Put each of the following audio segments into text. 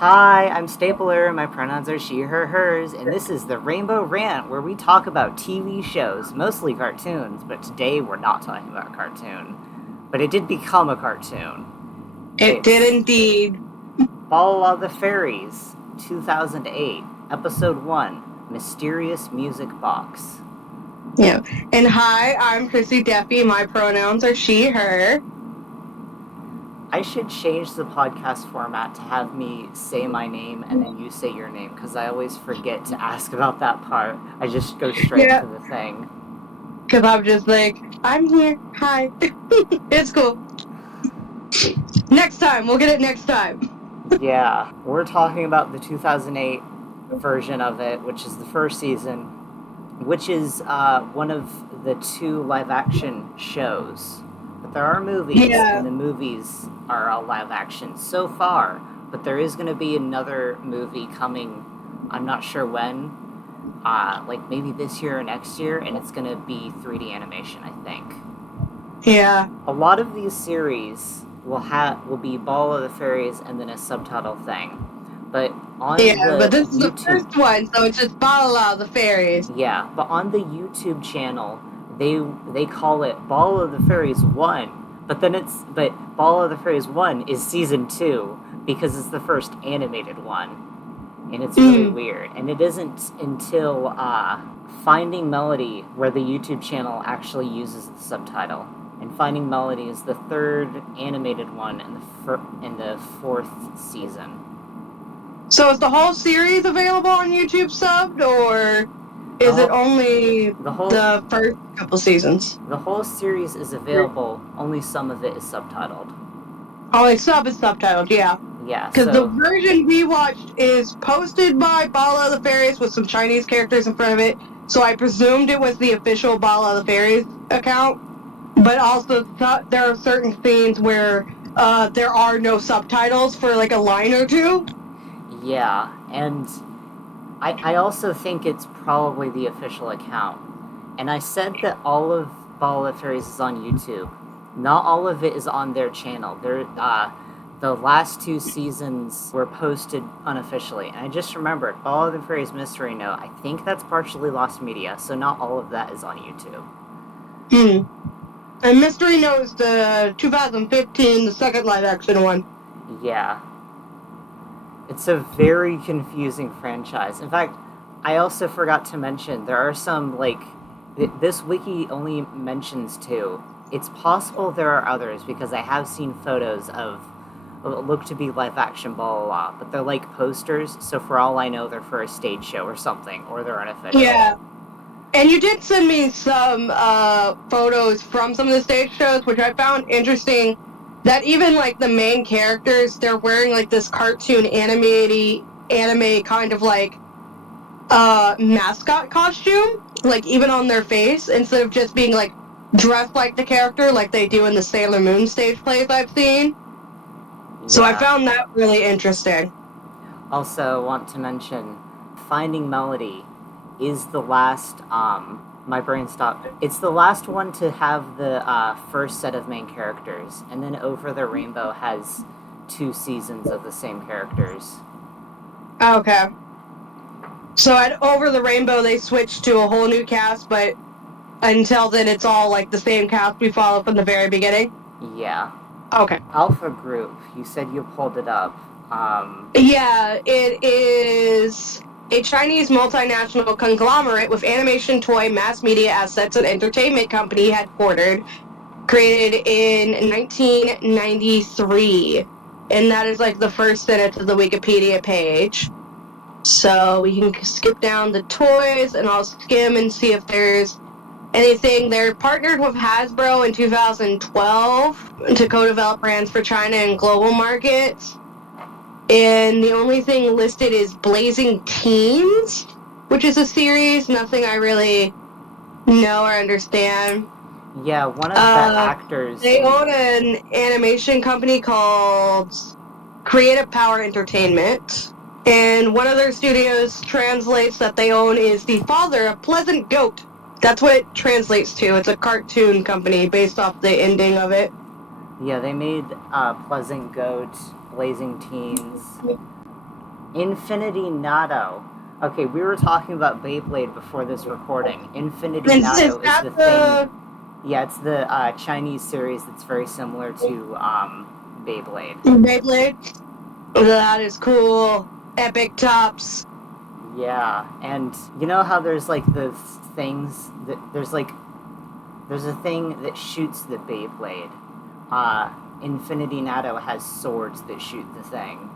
Hi, I'm Stapler, my pronouns are she, her, hers, and this is the Rainbow Rant, where we talk about TV shows, mostly cartoons, but today we're not talking about a cartoon. But it did become a cartoon. It did indeed. Balala the Fairies, 2008, Episode 1, Mysterious Music Box. Yeah. And hi, I'm KrissieDeathy, my pronouns are she, her. I should change the podcast format to have me say my name and then you say your name, because I always forget to ask about that part. I just go straight to the thing. Because I'm just like, I'm here, hi. It's cool. Next time, we'll get it next time. Yeah, we're talking about the 2008 version of it, which is the first season, which is one of the 2 live-action shows. But there are movies, and the movies are all live-action so far. But there is going to be another movie coming, I'm not sure when, like maybe this year or next year, and it's going to be 3D animation, I think. Yeah. A lot of these series will be Balala the Fairies and then a subtitle thing. But on but this YouTube, is the first one, so it's just Balala the Fairies. Yeah, but on the YouTube channel, they call it Balala the Fairies 1, but Balala the Fairies 1 is season 2 because it's the first animated one. And it's really weird. And it isn't until Finding Melody where the YouTube channel actually uses the subtitle. And Finding Melody is the 3rd animated one in the 4th season. So is the whole series available on YouTube subbed, or is it only the first couple seasons? The whole series is available, only some of it is subtitled. Only some is subtitled, yeah. Yeah, because the version we watched is posted by Balala the Fairies with some Chinese characters in front of it, so I presumed it was the official Balala the Fairies account. But also, there are certain scenes where there are no subtitles for like a line or two. Yeah, and I also think it's probably the official account. And I said that all of Balala the Fairies is on YouTube. Not all of it is on their channel. The last 2 seasons were posted unofficially. And I just remembered, Balala the Fairies Mystery Note, I think that's partially lost media, so not all of that is on YouTube. And Mystery Note is the 2015, the second live-action one. Yeah. It's a very confusing franchise. In fact, I also forgot to mention, there are some, this wiki only mentions 2. It's possible there are others, because I have seen photos of what look to be live-action Balala, but they're like posters, so for all I know, they're for a stage show or something, or they're unofficial. Yeah. And you did send me some photos from some of the stage shows, which I found interesting, that even, the main characters, they're wearing, this cartoon anime kind of, mascot costume, even on their face, instead of just being, dressed like the character, like they do in the Sailor Moon stage plays I've seen. Yeah. So I found that really interesting. Also, want to mention, Finding Melody is the last, my brain stopped. It's the last one to have the first set of main characters, and then Over the Rainbow has 2 seasons of the same characters. Okay. So at Over the Rainbow, they switched to a whole new cast, but until then, it's all, the same cast we follow from the very beginning? Yeah. Okay. Alpha Group, you said you pulled it up. Yeah, it is a Chinese multinational conglomerate with animation, toy, mass media assets, and entertainment company headquartered, created in 1993. And that is, the first sentence of the Wikipedia page. So we can skip down the toys, and I'll skim and see if there's anything. They're partnered with Hasbro in 2012 to co-develop brands for China and global markets. And the only thing listed is Blazing Teens, which is a series. Nothing I really know or understand. Yeah, one of the actors... They own an animation company called Creative Power Entertainment. And one of their studios translates that they own is the father of Pleasant Goat. That's what it translates to. It's a cartoon company based off the ending of it. Yeah, they made Pleasant Goat, Blazing Teens. Infinity Natto. Okay, we were talking about Beyblade before this recording. Infinity Is Natto is that the thing. the Yeah, it's the Chinese series that's very similar to Beyblade. Beyblade? That is cool. Epic tops. Yeah, and you know how there's like the things that there's a thing that shoots the Beyblade. Infinity Natto has swords that shoot the thing.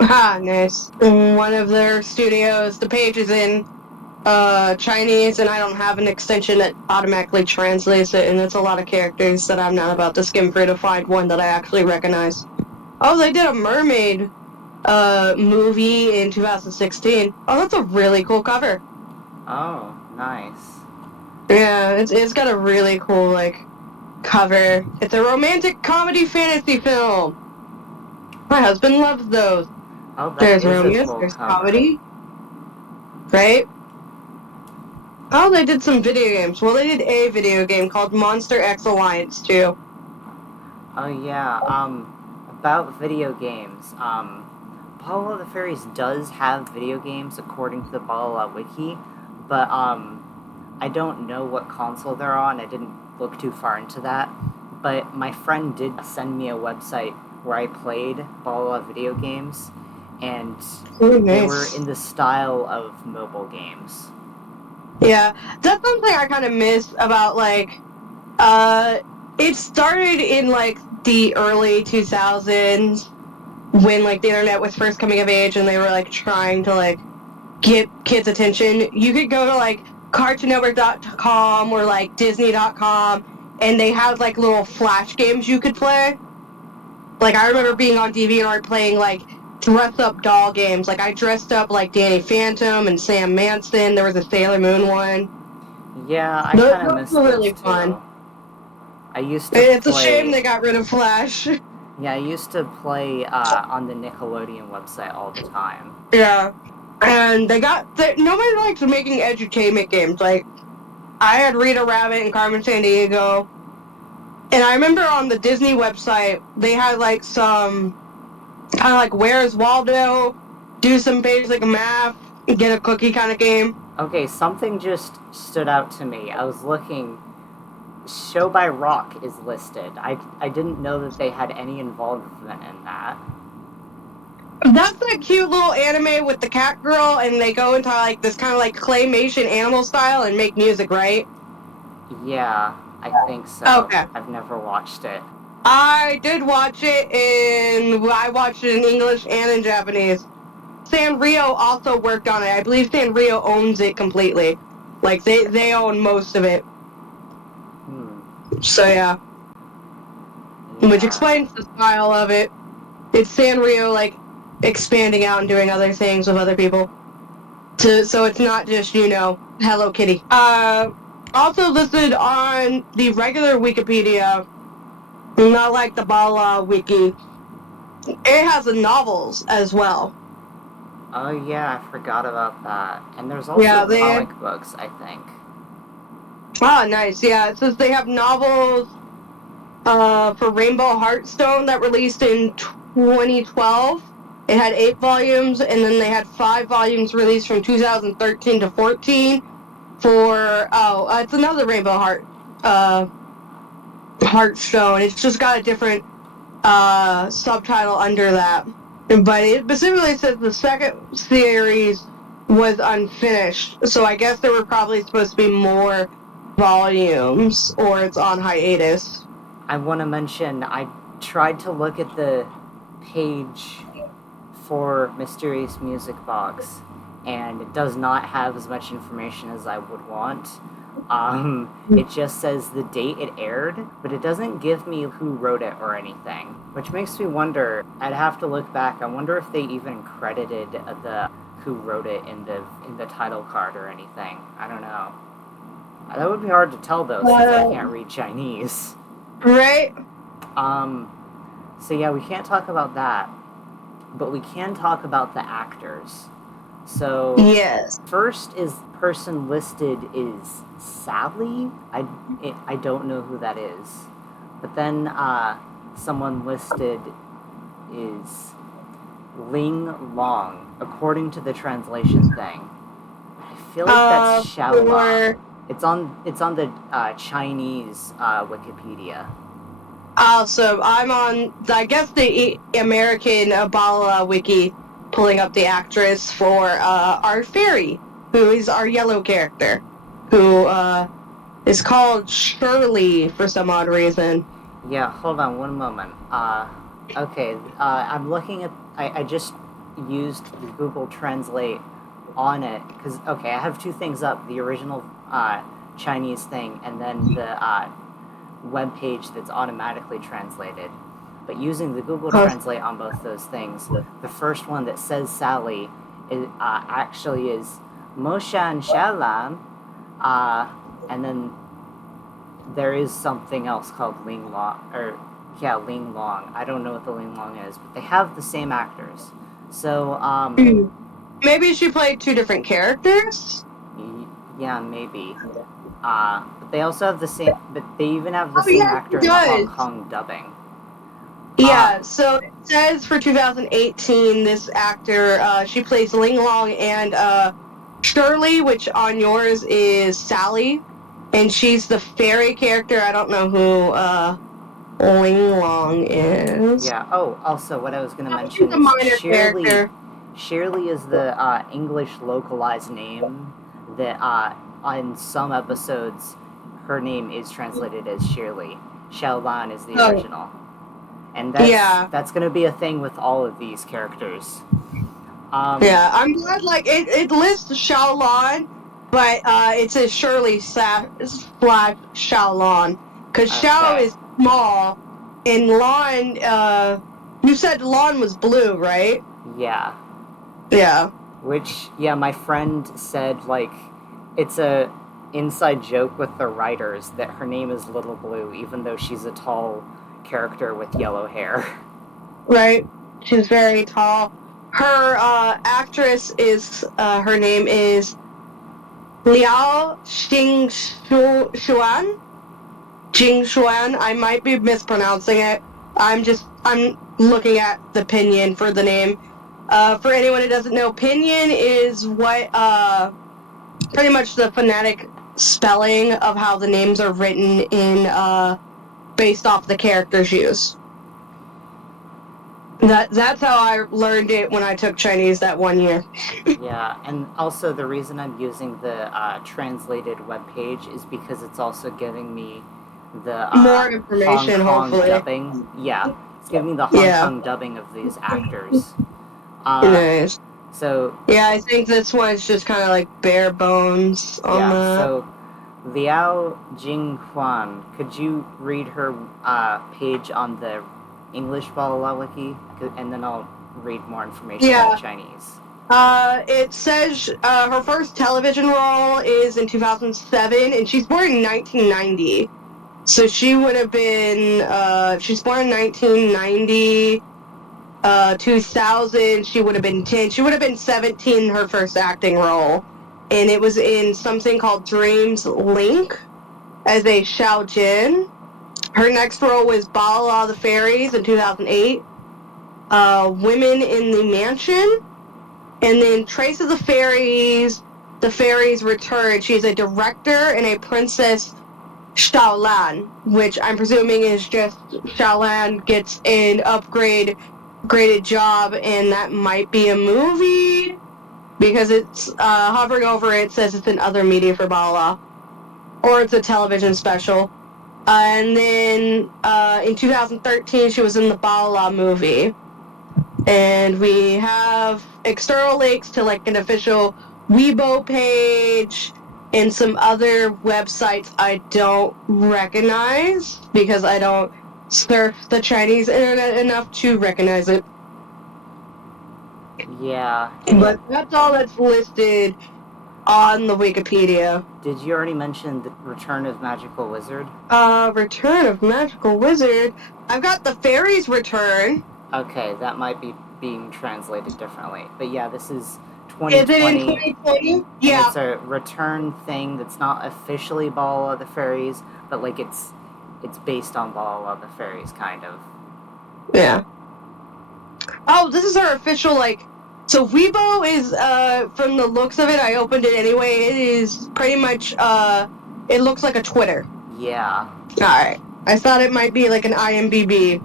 Ah, nice. One of their studios, the page is in Chinese, and I don't have an extension that automatically translates it, and it's a lot of characters that I'm not about to skim through to find one that I actually recognize. Oh, they did a mermaid movie in 2016. Oh, that's a really cool cover. Oh, nice. Yeah, it's got a really cool cover. It's a romantic comedy fantasy film. My husband loves those. Oh, that There's is a romance, cool there's cover. comedy, right? Oh, they did some video games. Well, they did a video game called Monster X Alliance too. Oh yeah. About video games. Balala the Fairies does have video games according to the Balala wiki, but I don't know what console they're on. I didn't look too far into that. But my friend did send me a website where I played Balala video games, and Oh, they were nice. in the style of mobile games. Yeah, that's something I kind of miss about uh, it started in the early 2000s when the internet was first coming of age and they were trying to get kids' attention. You could go to CartoonNetwork.com or Disney.com, and they had little flash games you could play. I remember being on DeviantArt playing dress up doll games. I dressed up like Danny Phantom and Sam Manson. There was a Sailor Moon one. Yeah, I Those kind of miss were those really fun. too. I used to It's a shame play. they got rid of Flash. Yeah, I used to play on the Nickelodeon website all the time. Yeah. And nobody likes making edutainment games. I had Rita Rabbit and Carmen Sandiego. And I remember on the Disney website, they had some kind of Where's Waldo, do some basic math, get a cookie kind of game. Okay, something just stood out to me. I was looking. Show by Rock is listed. I didn't know that they had any involvement in that. That's that cute little anime with the cat girl, and they go into this kind of claymation animal style and make music, right? Yeah, I think so. Okay. I've never watched it. I did watch it I watched it in English and in Japanese. Sanrio also worked on it. I believe Sanrio owns it completely. They own most of it. So yeah. Which Yeah. explains the style of it. It's Sanrio expanding out and doing other things with other people. So it's not just, Hello Kitty. Also listed on the regular Wikipedia, not like the Bala wiki, it has the novels as well. Oh yeah, I forgot about that. And there's Yeah, also comic books, I think. Ah, nice. Yeah, it says they have novels for Rainbow Heartstone that released in 2012. It had 8 volumes, and then they had 5 volumes released from 2013 to 14 for it's another Rainbow Heartstone. It's just got a different subtitle under that. But it specifically says the second series was unfinished. So I guess there were probably supposed to be more volumes, or it's on hiatus. I want to mention I tried to look at the page for Mysterious Music Box, and it does not have as much information as I would want. It just says the date it aired, but it doesn't give me who wrote it or anything, which makes me wonder. I'd have to look back. I wonder if they even credited the who wrote it in the title card or anything. I don't know. That would be hard to tell though, since I can't read Chinese. Right? So yeah, we can't talk about that, but we can talk about the actors. So yes, first is person listed is Sally. I don't know who that is, but then someone listed is Ling Long, according to the translation thing. I feel like that's Xiaola. For It's on the Chinese Wikipedia. so I'm on, I guess, the American Balala wiki, pulling up the actress for our fairy, who is our yellow character, who is called Shirley for some odd reason. Yeah, hold on one moment. Okay, I'm looking at. I just used the Google Translate on it because okay, I have two things up: the original Chinese thing and then the web page that's automatically translated. But using the Google Translate on both those things, the first one that says Sally actually is Moshan Shalam, and then there is something else called Ling Long, or yeah, Ling Long. I don't know what the Ling Long is, but they have the same actors. So, Maybe she played two different characters? Yeah, maybe. But they also have the same, but they even have the Oh, same yeah, actor she in the Hong does. Kong dubbing. Yeah, so it says for 2018, this actor, she plays Ling Long and Shirley, which on yours is Sally, and she's the fairy character. I don't know who Ling Long is. Yeah. Oh, also, what I was going to She's mention a is minor character. Shirley is the English localized name that on some episodes her name is translated as Shirley. Xiaolan is the original, and that's going to be a thing with all of these characters. Yeah, I'm glad. Like it lists Xiaolan, but it says Shirley slash Xiaolan because Xiao is small and Lan. You said Lan was blue, right? Yeah. Yeah. Which, yeah, my friend said, like, it's a inside joke with the writers that her name is Little Blue, even though she's a tall character with yellow hair. Right. She's very tall. Her actress is her name is Liao Xuan. Jing Xuan. I might be mispronouncing it. I'm looking at the pinyin for the name. For anyone who doesn't know, pinyin is what pretty much the phonetic spelling of how the names are written in based off the characters used. That's how I learned it when I took Chinese that one year. Yeah, and also the reason I'm using the translated webpage is because it's also giving me the More Hong information, Kong hopefully. dubbing. Yeah, it's giving me the Hong Kong dubbing of these actors. Nice. So yeah, I think this one's just kind of like bare bones on that. So Liao Jinghuan, could you read her page on the English Balala Wiki? And then I'll read more information in Chinese. It says her first television role is in 2007, and she's born in 1990. So she would have been, she's born in 1990, 2000, she would have been 10. She would have been 17 in her first acting role. And it was in something called Dreams Link as a Xiao Jin. Her next role was Balala the Fairies in 2008. Women in the Mansion. And then Trace of the Fairies Return. She's a director and a princess Xiaolan, which I'm presuming is just Xiaolan gets an graded job, and that might be a movie because it's hovering over it says it's in other media for Bala, or it's a television special. And then in 2013, she was in the Bala movie. And we have external links to like an official Weibo page and some other websites I don't recognize because I don't surf the Chinese internet enough to recognize it. Yeah. But that's all that's listed on the Wikipedia. Did you already mention the Return of Magical Wizard? Return of Magical Wizard. I've got the Fairies Return. Okay, that might be being translated differently. But yeah, this is 2020. Is it in 2020? Yeah. It's a return thing that's not officially Balala the Fairies, but like it's based on Balala the Fairies, kind of. Yeah. Oh, this is her official, like... So Weibo is, from the looks of it, I opened it anyway, it is pretty much, it looks like a Twitter. Yeah. Alright. I thought it might be like an IMDb,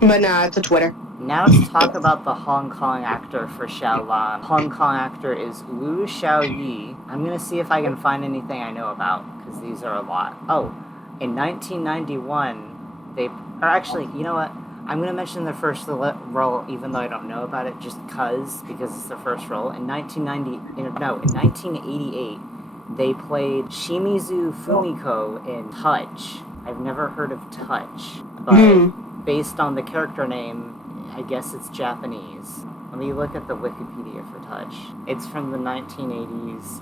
but nah, it's a Twitter. Now to talk about the Hong Kong actor for Xiaolan. Hong Kong actor is Wu Xiaoyi. I'm gonna see if I can find anything I know about, because these are a lot. Oh, in 1991, or actually, you know what? I'm gonna mention their first role, even though I don't know about it, just because it's their first role. In 1988, they played Shimizu Fumiko in Touch. I've never heard of Touch, but based on the character name, I guess it's Japanese. Let me look at the Wikipedia for Touch. It's from the 1980s.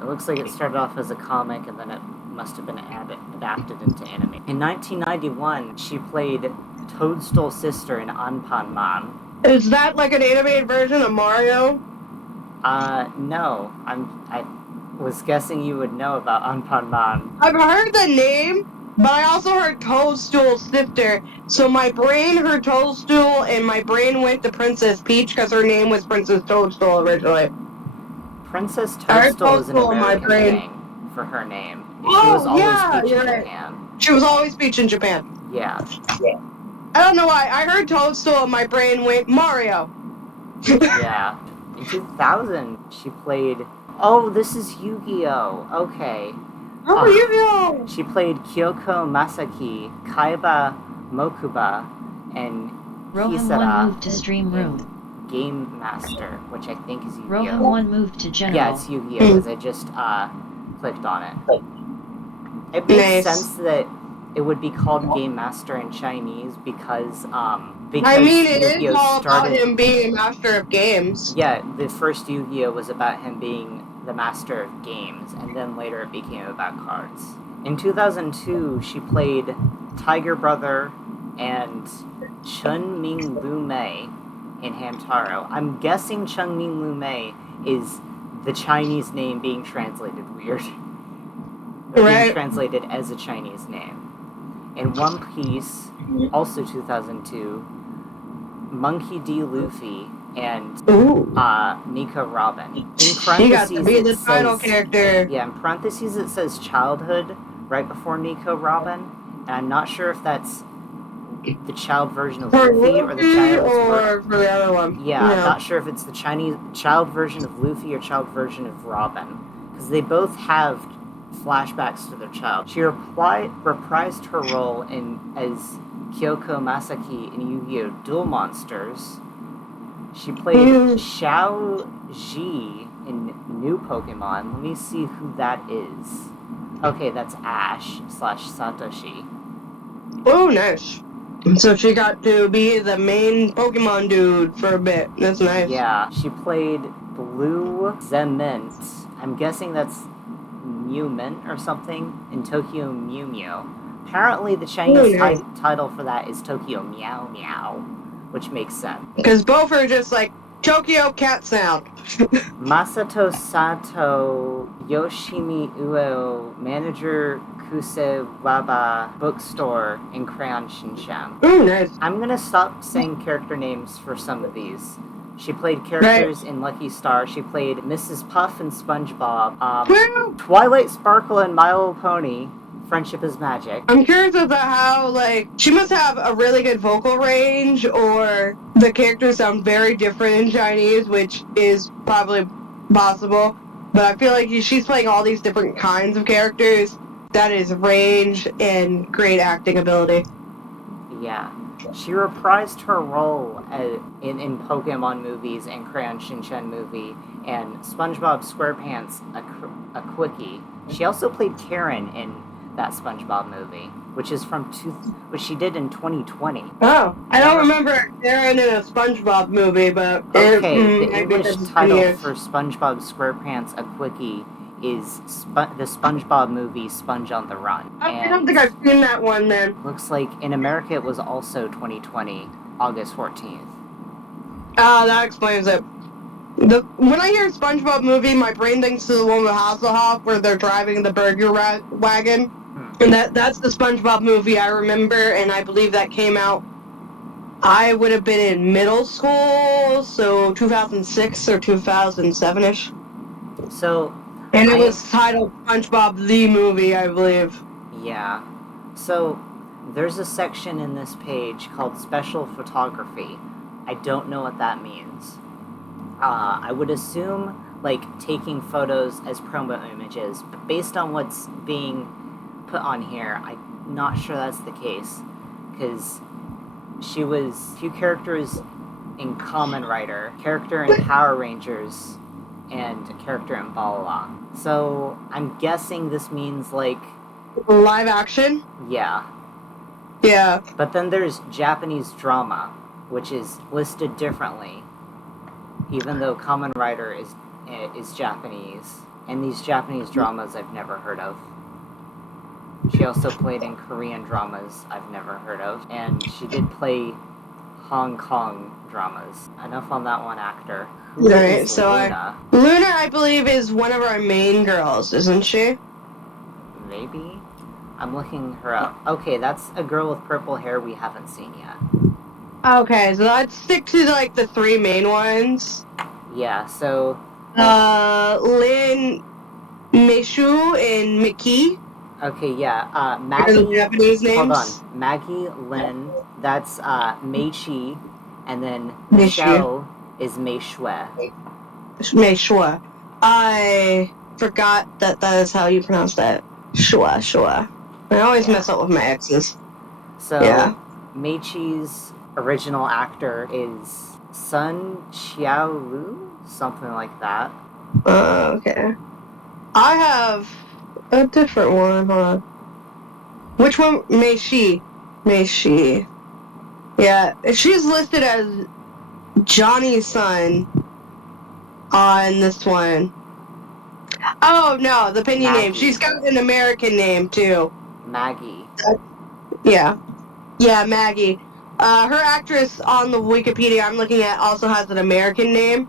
It looks like it started off as a comic, and then it must have been adapted into anime. In 1991, she played Toadstool's sister in Anpanman. Is that like an animated version of Mario? No. I was guessing you would know about Anpanman. I've heard the name, but I also heard Toadstool's sister. So my brain heard Toadstool, and my brain went to Princess Peach because her name was Princess Toadstool originally. Princess Toadstool is an American thing for her name. She was always Peach in Japan. She was always Peach in Japan. Yeah. I don't know why. I heard Toadstool, and my brain went Mario. Yeah. In 2000, she played... Oh, this is Yu-Gi-Oh! Okay. Oh, Yu-Gi-Oh! She played Kyoko Masaki, Kaiba Mokuba, and Rohan 1 moved to stream room. Game Master, which I think is Yu-Gi-Oh! Rohan 1 moved to general. Yeah, it's Yu-Gi-Oh! Because I just clicked on it. It makes sense that it would be called Game Master in Chinese because it is all about him being a master of games. Yeah, the first Yu-Gi-Oh! Was about him being the master of games, and then later it became about cards. In 2002, she played Tiger Brother and Chun Ming Lu Mei in Hamtaro. I'm guessing Chun Ming Lu Mei is the Chinese name being translated weird. Being translated as a Chinese name. In One Piece, also 2002, Monkey D. Luffy and Nico Robin. In parentheses, he got to be the title character. Yeah, in parentheses it says childhood right before Nico Robin, and I'm not sure if that's the child version of Luffy or the child for the other one. Yeah, I'm not sure if it's the child version of Luffy or child version of Robin, because they both have flashbacks to their child. She reprised her role as Kyoko Masaki in Yu-Gi-Oh! Duel Monsters. She played Xiao Ji in New Pokemon. Let me see who that is. Okay, that's Ash / Satoshi. Oh, nice. So she got to be the main Pokemon dude for a bit. That's nice. Yeah, she played Blue Zement. I'm guessing that's Mew Mint or something in Tokyo Mew Mew. Apparently the Chinese title for that is Tokyo Meow Meow, which makes sense. Because both are just like Tokyo cat sound. Masato Sato, Yoshimi Uo, manager Kusewaba bookstore in Crayon Shinshan. Ooh, nice. I'm gonna stop saying character names for some of these. She played characters in Lucky Star. She played Mrs. Puff and SpongeBob. Twilight Sparkle and My Little Pony. Friendship is Magic. I'm curious about how, she must have a really good vocal range, or the characters sound very different in Chinese, which is probably possible. But I feel like she's playing all these different kinds of characters. That is range and great acting ability. Yeah. She reprised her role in Pokemon movies and Crayon Shinshan movie and SpongeBob SquarePants a Quickie. She also played Karen in that SpongeBob movie, which she did in 2020. Oh, I don't remember Karen in a SpongeBob movie, but okay, the English title for SpongeBob SquarePants a Quickie is the SpongeBob movie Sponge on the Run. I don't think I've seen that one then. Looks like in America it was also 2020, August 14th. Ah, that explains it. When I hear SpongeBob movie, my brain thinks to the one with Hasselhoff where they're driving the burger wagon. And that's the SpongeBob movie I remember, and I believe that came out I would have been in middle school, so 2006 or 2007-ish. So, And it was titled SpongeBob the Movie, I believe. Yeah. So, there's a section in this page called Special Photography. I don't know what that means. I would assume, like, taking photos as promo images, but based on what's being put on here, I'm not sure that's the case. Because she was a few characters in Kamen Rider, character in Power Rangers, and a character in Balala. So, I'm guessing this means, like... live action? Yeah. Yeah. But then there's Japanese drama, which is listed differently, even though Kamen Rider is Japanese, and these Japanese dramas I've never heard of. She also played in Korean dramas I've never heard of, and she did play Hong Kong dramas. Enough on that one actor. Who is so Luna? Luna, I believe, is one of our main girls, isn't she? Maybe? I'm looking her up. Okay, that's a girl with purple hair we haven't seen yet. Okay, so let's stick to, like, the three main ones. Yeah, so... Lin, Meishu, and Miki. Okay, yeah, Maggie... Are the Japanese names? Hold on. Maggie, Lin, that's Mei-Chi, and then Meishu. Michelle is Mei-Shue. Mei-Shue. I forgot that is how you pronounce that. Shue. I always mess up with my exes. So, yeah. Mei-Chi's original actor is Sun Xiaolu? Something like that. Okay. I have a different one, huh? Which one? Mei-Chi. Yeah, she's listed as Johnny's son on this one. Oh, no, the Pinyin name. She's got an American name, too. Maggie. Yeah, Maggie. Her actress on the Wikipedia I'm looking at also has an American name.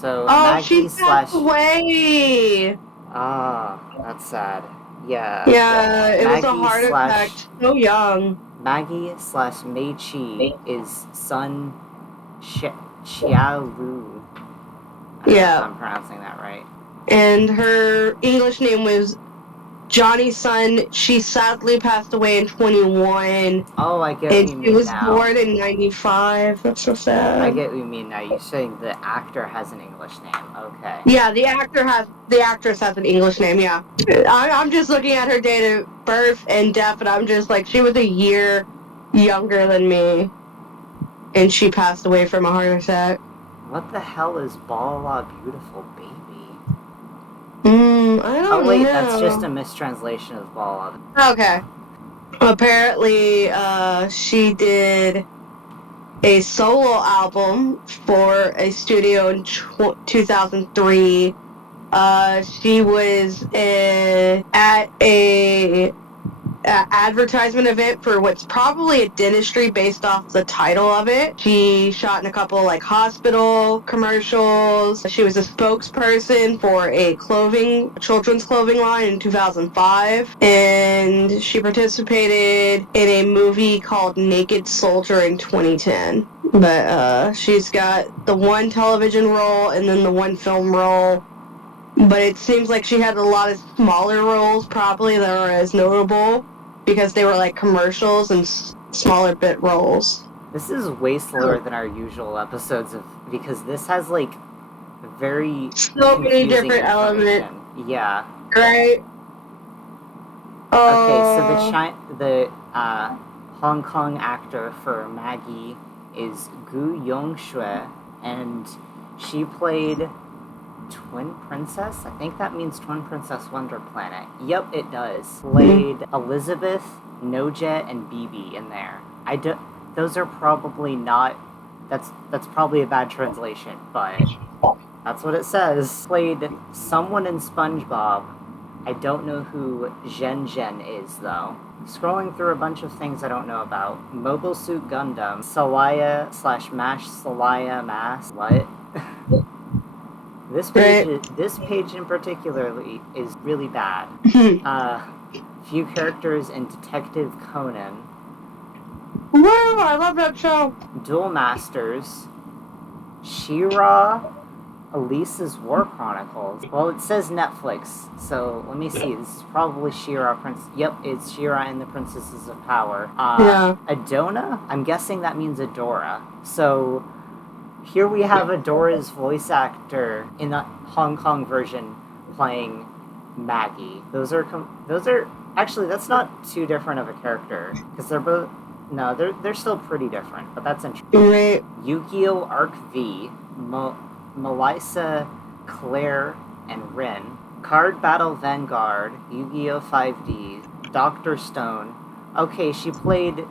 So, Maggie she passed away! Ah, that's sad. Yeah. Yeah, it was a heart attack. So young. Maggie / Mei-Chi is Sun Xiaolu. I don't know if I'm pronouncing that right. And her English name was Johnny's son. She sadly passed away in 2021. Oh, I get what you mean now. And she was born in 95. That's so sad. I get what you mean now. You're saying the actor has an English name. Okay. Yeah, the actress has an English name, yeah. I'm just looking at her date of birth and death, and I'm just like, she was a year younger than me. And she passed away from a heart attack. What the hell is Balala Beautiful Baby? I don't know. Oh wait, that's just a mistranslation of Balala. Okay. Apparently, she did a solo album for a studio in 2003. She was at a advertisement event for what's probably a dentistry based off the title of it. She shot in a couple of, like, hospital commercials. She was a spokesperson for a children's clothing line in 2005. And she participated in a movie called Naked Soldier in 2010. But she's got the one television role and then the one film role. But it seems like she had a lot of smaller roles probably that are as notable because they were like commercials and smaller bit roles. This is way slower than our usual episodes because this has like very so many different elements. Yeah. Right. Okay, so the Hong Kong actor for Maggie is Gu Yong-Shue, and she played Twin Princess? I think that means Twin Princess Wonder Planet. Yep, it does. Played Elizabeth, Nojet, and BB in there. Those are probably not... That's probably a bad translation, but that's what it says. Played someone in SpongeBob. I don't know who Zhen is, though. Scrolling through a bunch of things I don't know about. Mobile Suit Gundam. Salaya / Mash Salaya Mass. What? This page in particular is really bad. Few characters in Detective Conan. Whoa! Oh, I love that show. Duel Masters, She-Ra, Elise's War Chronicles. Well, it says Netflix, so let me see. This is probably She-Ra Yep, it's She-Ra and the Princesses of Power. Yeah. Adona? I'm guessing that means Adora. So here we have Adora's voice actor in the Hong Kong version playing Maggie. Those are actually, that's not too different of a character, because they're both, no, they're still pretty different, but that's interesting. Right. Yu-Gi-Oh! Arc V, Melissa, Claire, and Rin. Card Battle Vanguard, Yu-Gi-Oh! 5D, Dr. Stone. Okay, she played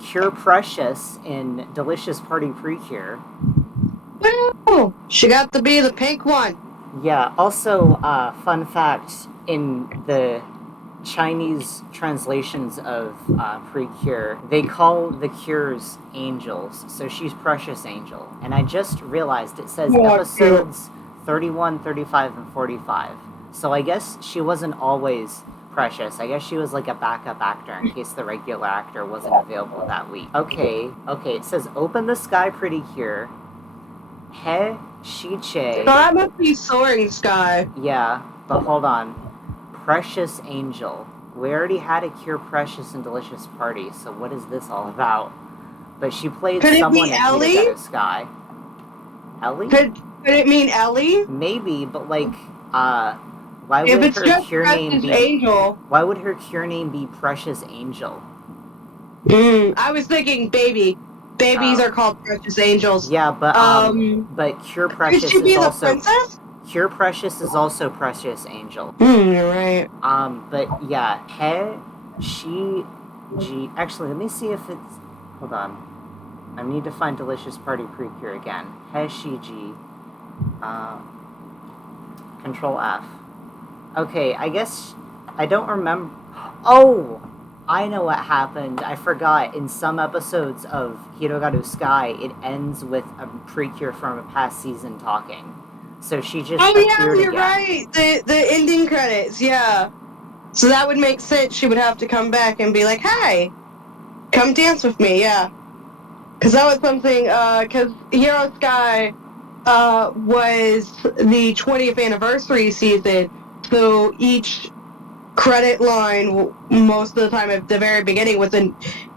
Cure Precious in Delicious Party Precure. Woo! She got to be the pink one. Yeah, also, fun fact, in the Chinese translations of Precure, they call the cures angels, so she's Precious Angel. And I just realized it says episodes 31, 35, and 45. So I guess she wasn't always Precious. I guess she was like a backup actor in case the regular actor wasn't available that week. Okay, it says Open the Sky Pretty Cure. He Shiche. So that must be Soaring Sky. Yeah, but hold on. Precious Angel. We already had a Cure Precious and Delicious Party, so what is this all about? But she played someone in Hitler Sky. Ellie? Could it mean Ellie? Maybe, but like, why would her cure name be Angel? Why would her cure name be Precious Angel? I was thinking baby. Babies are called Precious Angels. Yeah, but Cure Precious could she be is the also princess? Cure Precious is also Precious Angel. You're right. But yeah, He G. Actually, let me see if it's. Hold on. I need to find Delicious Party Precure again. He She G. Control F. Okay, I guess I don't remember. Oh, I know what happened. I forgot. In some episodes of Hirogaru Sky, it ends with a Precure from a past season talking. So she just appeared you're again. Right. The ending credits, yeah. So that would make sense. She would have to come back and be like, "Hey, come dance with me," yeah. Because that was something. Because Hero Sky, was the 20th anniversary season, so each credit line, most of the time at the very beginning, was a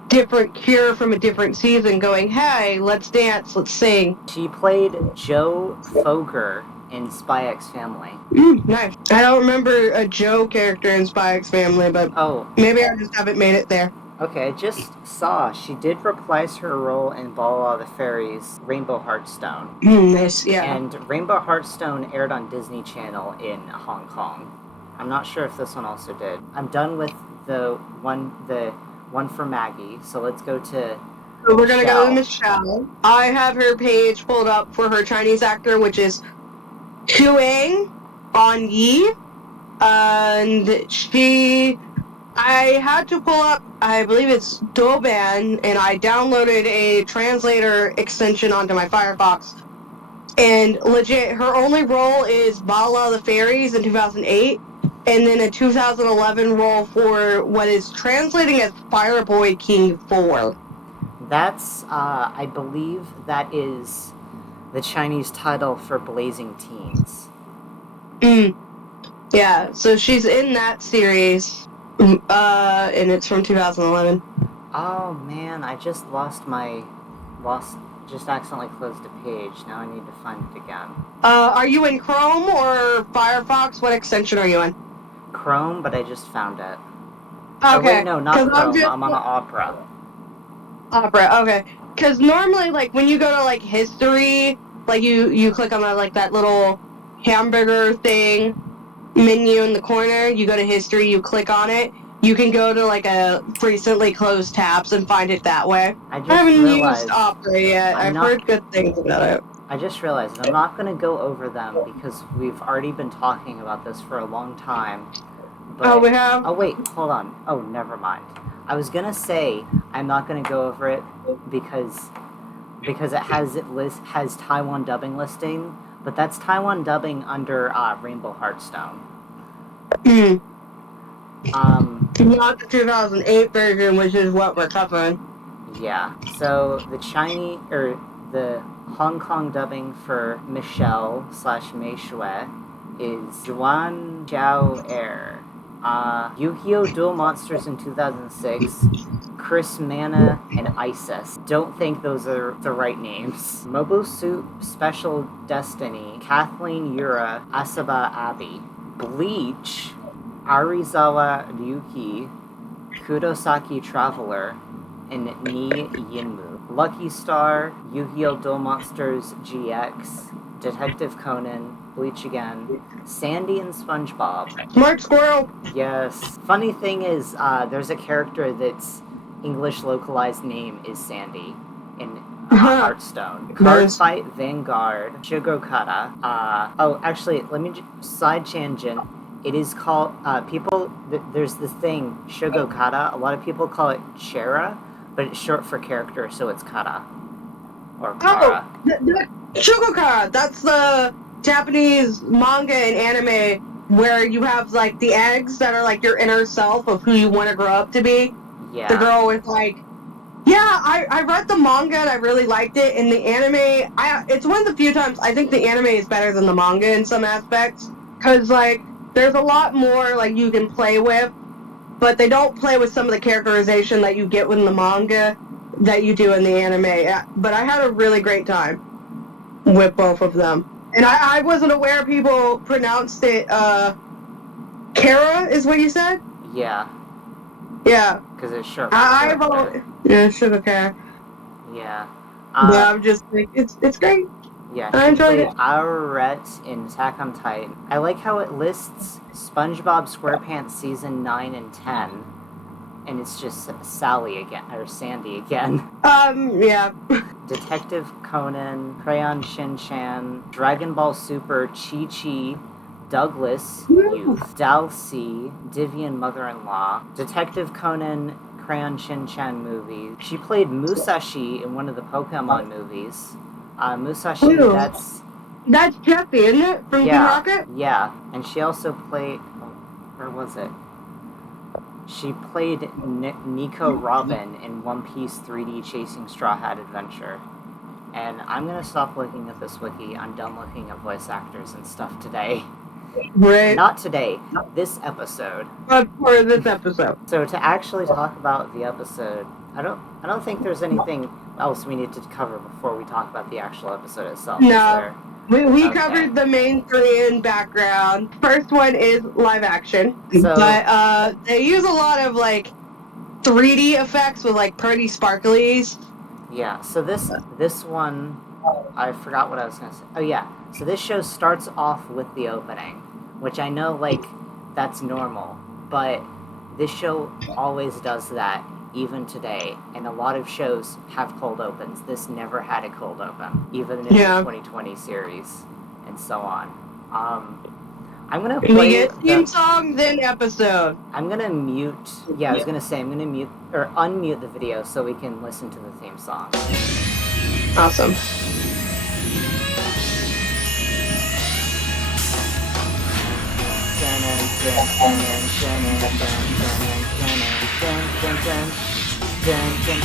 different cure from a different season, going, "Hey, let's dance, let's sing." She played Joe Foger in Spy X Family. Nice. I don't remember a Joe character in Spy X Family, but maybe I just haven't made it there. Okay, I just saw she did reprise her role in Balala the Fairies, Rainbow Heartstone. Nice, yeah. And Rainbow Heartstone aired on Disney Channel in Hong Kong. I'm not sure if this one also did. I'm done with the one for Maggie, so let's go to. So we're gonna go to Michelle. I have her page pulled up for her Chinese actor, which is Huang On Yi, and I had to pull up, I believe it's Douban, and I downloaded a translator extension onto my Firefox. And legit, her only role is Balala the Fairies in 2008, and then a 2011 role for what is translating as Fireboy King 4. That's, I believe that is the Chinese title for Blazing Teens. Yeah, so she's in that series, and it's from 2011. Oh man, I just just accidentally closed a page. Now I need to find it again. Are you in Chrome or Firefox? What extension are you in? Chrome, but I just found it. Okay. Oh, wait, no, not Chrome. I'm on Opera. Opera, okay. Because normally, like, when you go to, like, history, like, you click on, like, that little hamburger thing menu in the corner, you go to history, you click on it, you can go to, like, a recently closed tabs and find it that way. I haven't used Opera yet. I've heard good things about it. I just realized I'm not going to go over them because we've already been talking about this for a long time. But, we have? Oh, wait, hold on. Oh, never mind. I was going to say I'm not going to go over it because it has Taiwan dubbing listing, but that's Taiwan dubbing under Rainbow Heartstone. Not the 2008 version, which is what we're covering. Yeah. So the Hong Kong dubbing for Michelle / Mei Shui is Juan Zhao Er. Yu-Gi-Oh! Duel Monsters in 2006, Chris Mana, and Isis. Don't think those are the right names. Mobile Suit Special Destiny, Kathleen Yura, Asaba Abbey. Bleach, Arizawa Ryuki, Kudosaki Traveler, and Ni Yinmu. Lucky Star, Yu-Gi-Oh! Duel Monsters GX, Detective Conan, Bleach again, Sandy and SpongeBob. Smart Squirrel! Yes. Funny thing is, there's a character that's English localized name is Sandy in Hearthstone. Card Fight Vanguard, Shigokata. Actually, let me side tangent. It is called, there's this thing, Shigokata. A lot of people call it Chera, but it's short for character, so it's Kata. Or Kara. Shigokata! That's the Japanese manga and anime where you have, like, the eggs that are, like, your inner self of who you want to grow up to be. Yeah. The girl with, like... Yeah, I read the manga and I really liked it. In the anime, it's one of the few times I think the anime is better than the manga in some aspects. Because, like, there's a lot more, like, you can play with, but they don't play with some of the characterization that you get in the manga that you do in the anime. But I had a really great time with both of them. And I wasn't aware people pronounced it, Kara is what you said? Yeah. Yeah. Because it's short. Yeah, Shigokata. Yeah. I'm just like, it's great. Yeah, I enjoyed it. Aurette in Attack on Titan. I like how it lists SpongeBob SquarePants season 9 and 10, and it's just Sally again, or Sandy again. Yeah. Detective Conan, Crayon Shin-Chan, Dragon Ball Super, Chi-Chi, Douglas, Youth, Dalcy, Divian Mother-in-Law, Detective Conan, Crayon Shin-Chan movie. She played Musashi in one of the Pokemon movies. Musashi, That's Jeffy, isn't it? From Team Rocket? Yeah, and she also played... Where was it? She played Nico Robin in One Piece 3D Chasing Straw Hat Adventure. And I'm gonna stop looking at this wiki. I'm done looking at voice actors and stuff today. Right. Not today, this episode. But for this episode. So to actually talk about the episode, I don't think there's anything else we need to cover before we talk about the actual episode itself. No. We covered the main three in background. First one is live action. But they use a lot of, like, 3D effects with, like, pretty sparklies. Yeah, so this one, I forgot what I was going to say. Oh, yeah. So this show starts off with the opening, which I know, like, that's normal. But this show always does that, even today. And a lot of shows have cold opens. This never had a cold open, even in the 2020 series, and so on. I'm going to play... We get theme song, then episode. I'm going to mute... Yeah, I was going to say, I'm going to mute... Or unmute the video so we can listen to the theme song. Awesome.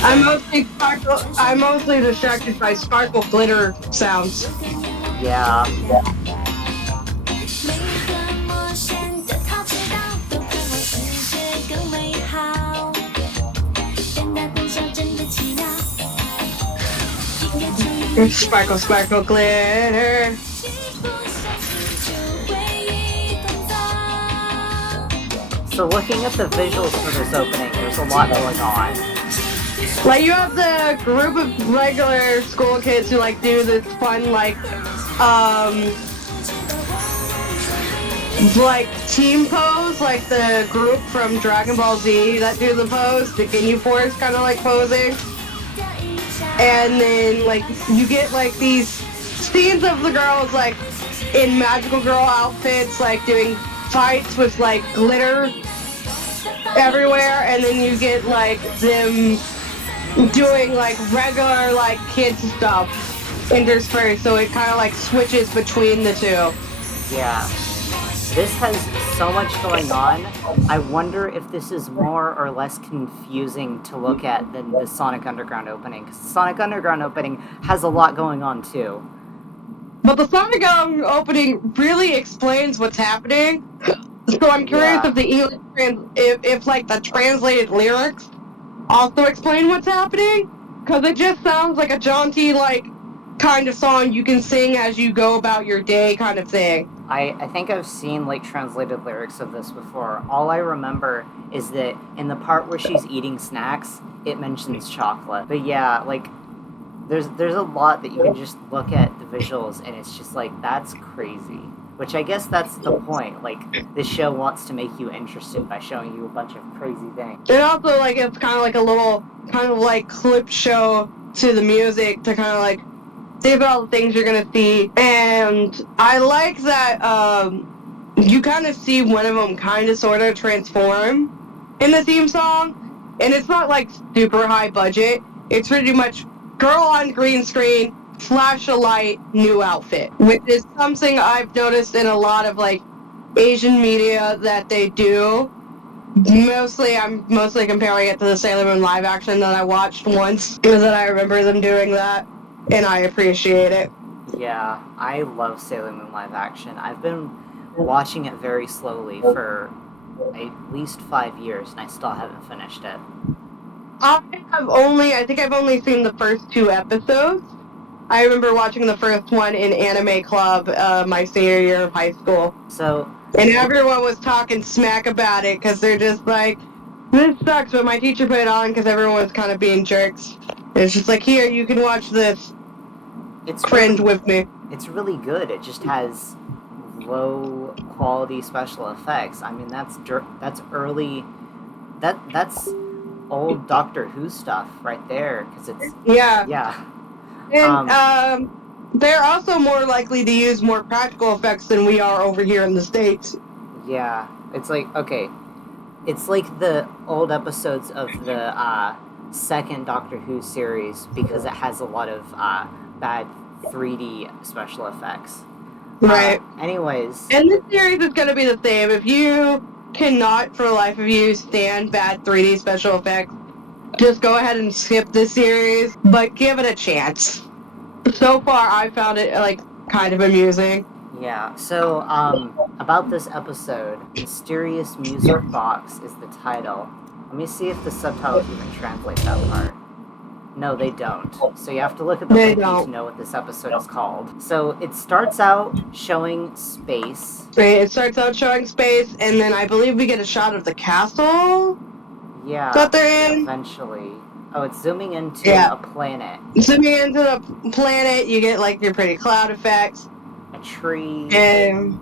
I'm mostly distracted by sparkle glitter sounds. Yeah. Sparkle, sparkle, glitter. So looking at the visuals for this opening, there's a lot going on. Like, you have the group of regular school kids who, like, do this fun, like team pose, like the group from Dragon Ball Z that do the pose, the Ginyu Force kind of, like, posing. And then, like, you get, like, these scenes of the girls, like, in magical girl outfits, like, doing fights with, like, glitter everywhere, and then you get, like, them doing, like, regular, like, kids stuff interspersed, so it kind of, like, switches between the two. Yeah. This has so much going on. I wonder if this is more or less confusing to look at than the Sonic Underground opening, because the Sonic Underground opening has a lot going on too. But the Sonic opening really explains what's happening. So I'm curious if the English if like the translated lyrics also explain what's happening, because it just sounds like a jaunty like kind of song you can sing as you go about your day kind of thing. I think I've seen like translated lyrics of this before. All I remember is that in the part where she's eating snacks, it mentions chocolate. But yeah, like there's a lot that you can just look at the visuals and it's just like, that's crazy. Which I guess that's the point. Like, this show wants to make you interested by showing you a bunch of crazy things. And also, like, it's kind of like a little, kind of like clip show to the music to kind of like see about all the things you're gonna see. And I like that you kind of see one of them kind of sort of transform in the theme song. And it's not like super high budget. It's pretty much girl on green screen, flash a light, new outfit, which is something I've noticed in a lot of like Asian media that they do. I'm mostly comparing it to the Sailor Moon live action that I watched once, because I remember them doing that, and I appreciate it. Yeah, I love Sailor Moon live action. I've been watching it very slowly for at least 5 years, and I still haven't finished it. I think I've only seen the first 2 episodes. I remember watching the first one in anime club my senior year of high school. And everyone was talking smack about it because they're just like, this sucks, but my teacher put it on because everyone was kind of being jerks. And it's just like, here, you can watch this. Cringe with me. It's really good. It just has low quality special effects. I mean, that's early. That's old Doctor Who stuff right there, because it's yeah. And they're also more likely to use more practical effects than we are over here in the States. Yeah, it's like, okay, it's like the old episodes of the second Doctor Who series, because it has a lot of bad 3D special effects. Right. Anyways. And this series is going to be the same. If you cannot, for the life of you, stand bad 3D special effects, just go ahead and skip this series, but give it a chance. So far, I found it, like, kind of amusing. Yeah, so, about this episode, Mysterious Music Box is the title. Let me see if the subtitles even translate that part. No, they don't. So you have to look at the wiki to know what this episode is called. So it starts out showing space. It starts out showing space, and then I believe we get a shot of the castle. Yeah. That they're in. Eventually. Oh, it's zooming into a planet. Zooming into the planet, you get like your pretty cloud effects. A tree. And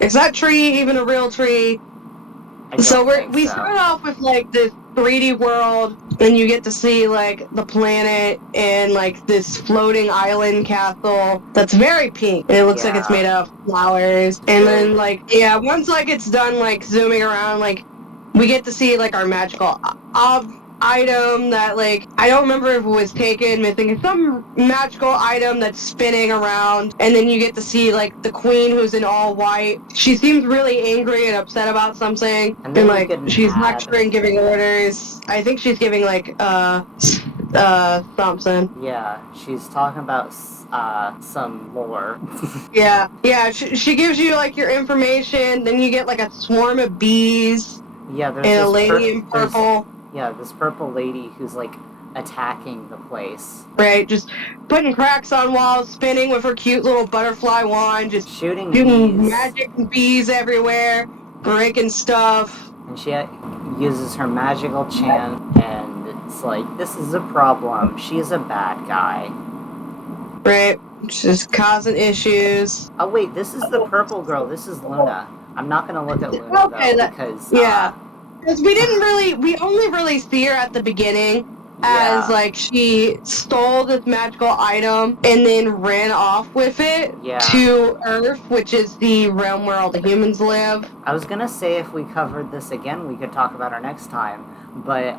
is that tree even a real tree? We start off with like this 3D world, and you get to see like the planet and like this floating island castle that's very pink. It looks like it's made out of flowers. And then like once like it's done like zooming around, like we get to see like our magical item that like I don't remember if it was taken missing. It's some magical item that's spinning around, and then you get to see like the queen who's in all white. She seems really angry and upset about something, and like she's lecturing, giving orders. I think she's giving like something. Yeah, she's talking about some lore. She gives you like your information, then you get like a swarm of bees. Yeah, there's and a lady in purple. This purple lady who's like attacking the place. Right, just putting cracks on walls, spinning with her cute little butterfly wand, just shooting magic bees everywhere, breaking stuff. And she uses her magical chant, and it's like, this is a problem. She is a bad guy. Right, she's causing issues. Oh wait, this is the purple girl. This is Luna. I'm not gonna look at Luna because because we only really see her at the beginning as like she stole this magical item and then ran off with it to Earth, which is the realm where all the humans live. I was gonna say if we covered this again, we could talk about her next time, but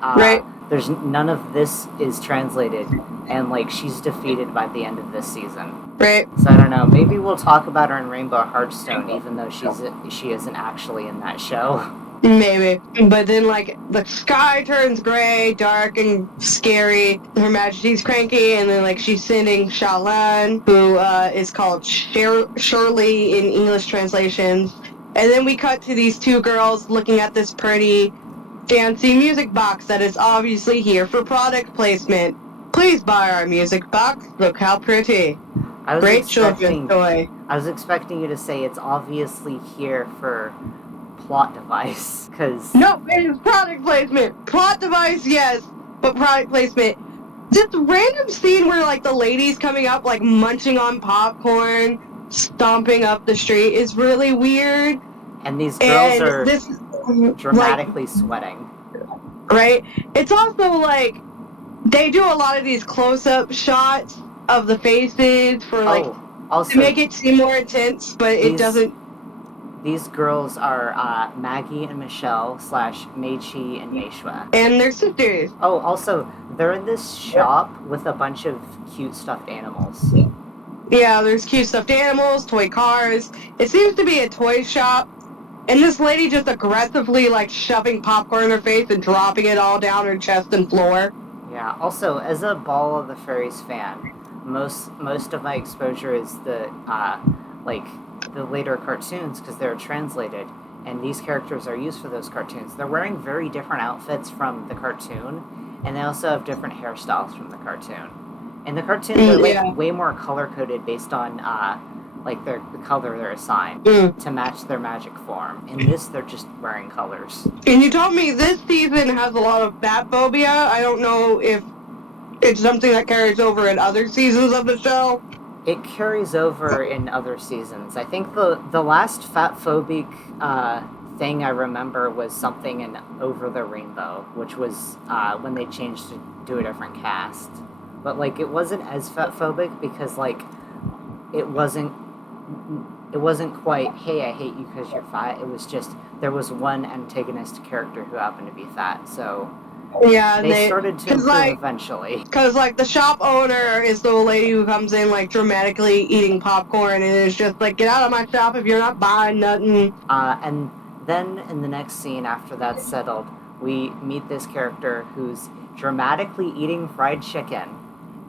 there's none of this is translated, and like she's defeated by the end of this season. Right. So I don't know. Maybe we'll talk about her in Rainbow Heartstone, even though she isn't actually in that show. Maybe. But then, like, the sky turns gray, dark, and scary. Her Majesty's cranky, and then, like, she's sending Shalan, who is called Shirley in English translations. And then we cut to these two girls looking at this pretty, fancy music box that is obviously here for product placement. Please buy our music box. Look how pretty. Great children's toy. I was expecting you to say it's obviously here for plot device, because... No, it is product placement. Plot device, yes, but product placement. This random scene where, like, the lady's coming up, like, munching on popcorn, stomping up the street is really weird. And these girls are dramatically sweating. Right? It's also, like, they do a lot of these close-up shots of the faces for, like, to make it seem more intense, but it doesn't. These girls are Maggie and Michelle / Meichi and Meishua. And they're sisters. Oh, also, they're in this shop with a bunch of cute stuffed animals. Yeah, there's cute stuffed animals, toy cars. It seems to be a toy shop. And this lady just aggressively, like, shoving popcorn in her face and dropping it all down her chest and floor. Yeah, also, as a Balala the Fairies fan, most of my exposure is the later cartoons, because they're translated, and these characters are used for those cartoons. They're wearing very different outfits from the cartoon, and they also have different hairstyles from the cartoon. In the cartoon, they're way more color-coded based on the color they're assigned to match their magic form. In this, they're just wearing colors. And you told me this season has a lot of bat phobia. I don't know if it's something that carries over in other seasons of the show. It carries over in other seasons. I think the last fat-phobic thing I remember was something in Over the Rainbow, which was when they changed to a different cast. But, like, it wasn't as fat-phobic because, like, it wasn't quite, hey, I hate you because you're fat. It was just, there was one antagonist character who happened to be fat, so... Yeah, they started to improve eventually. Because, like, the shop owner is the lady who comes in, like, dramatically eating popcorn, and is just like, get out of my shop if you're not buying nothing. And then, in the next scene, after that's settled, we meet this character who's dramatically eating fried chicken.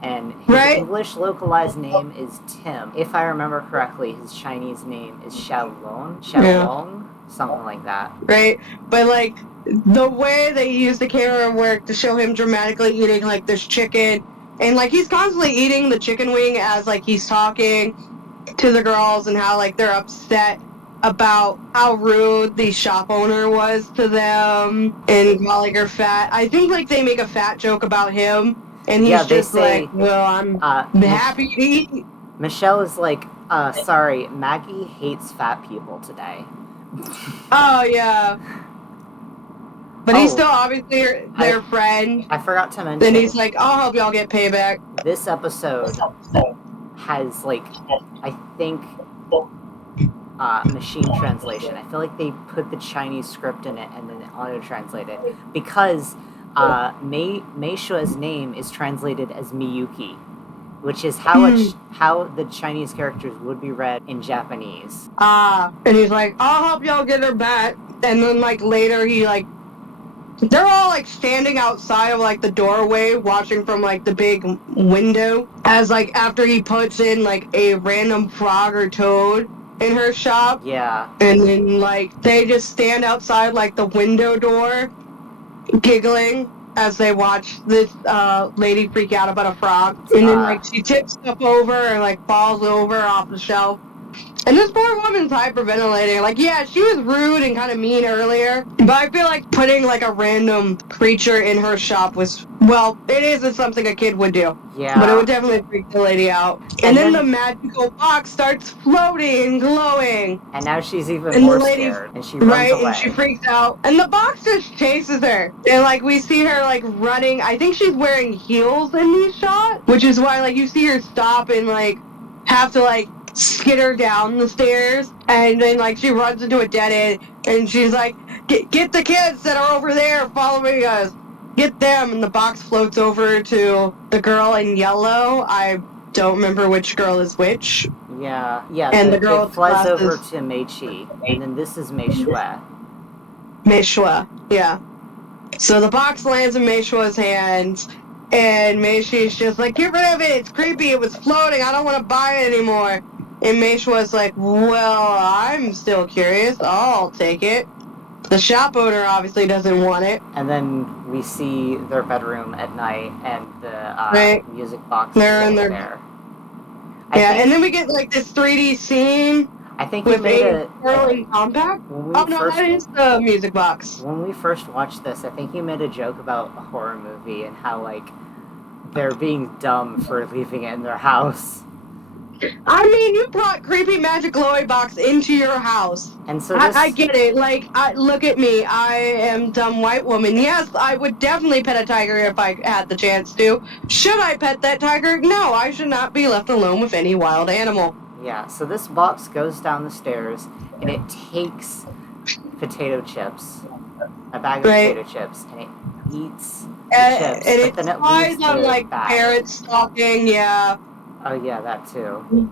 And his English localized name is Tim. If I remember correctly, his Chinese name is Xiaolong, something like that. Right, but, like, the way they use the camera work to show him dramatically eating, like, this chicken, and, like, he's constantly eating the chicken wing as, like, he's talking to the girls and how, like, they're upset about how rude the shop owner was to them and calling her fat. I think, like, they make a fat joke about him, and he's just like, well, I'm happy to eat. Michelle is like, sorry, Maggie hates fat people today. Oh, yeah. But he's still obviously their friend. I forgot to mention. Then he's like, I'll help y'all get payback. This episode has, like, I think, machine translation. I feel like they put the Chinese script in it and then auto-translate it. Because Meishua's name is translated as Miyuki, which is how the Chinese characters would be read in Japanese. And he's like, I'll help y'all get her back. And then, like, later he, like, they're all, like, standing outside of, like, the doorway watching from, like, the big window as, like, after he puts in, like, a random frog or toad in her shop. Yeah. And then, like, they just stand outside, like, the window door giggling as they watch this lady freak out about a frog. And then, like, she tips stuff over and, like, falls over off the shelf. And this poor woman's hyperventilating. Like, yeah, she was rude and kind of mean earlier, but I feel like putting, like, a random creature in her shop was, well, it isn't something a kid would do. Yeah. But it would definitely freak the lady out. And then the magical box starts floating and glowing. And now she's even more scared. And she runs away. And she freaks out. And the box just chases her. And, like, we see her, like, running. I think she's wearing heels in these shots, which is why, like, you see her stop and, like, have to, like, skitter down the stairs, and then, like, she runs into a dead end, and she's like, get the kids that are over there following us, get them, and the box floats over to the girl in yellow. I don't remember which girl is which. Yeah. And the girl it flies with over glasses- to Mei Chi, and then this is Mei Shui. Mei Shui, yeah. So the box lands in Mei Shui's hands, and Mei Shui's just like, get rid of it, it's creepy, it was floating, I don't want to buy it anymore. And Mei Shui's like, well, I'm still curious, I'll take it. The shop owner obviously doesn't want it. And then we see their bedroom at night, and the Right. music box They're is in their- there. and then we get like this 3D scene I think he with made a whirling compact. Oh no, that is the music box. When we first watched this, I think he made a joke about a horror movie and how, like, they're being dumb for leaving it in their house. I mean, you brought creepy magic glowy box into your house. And so I get it. Like, look at me. I am dumb white woman. Yes, I would definitely pet a tiger if I had the chance to. Should I pet that tiger? No, I should not be left alone with any wild animal. Yeah, so this box goes down the stairs, and it takes potato chips, a bag of potato chips, and it eats the chips, and but then it flies leaves on, the like, bag. parrots talking, yeah. Oh yeah, that too.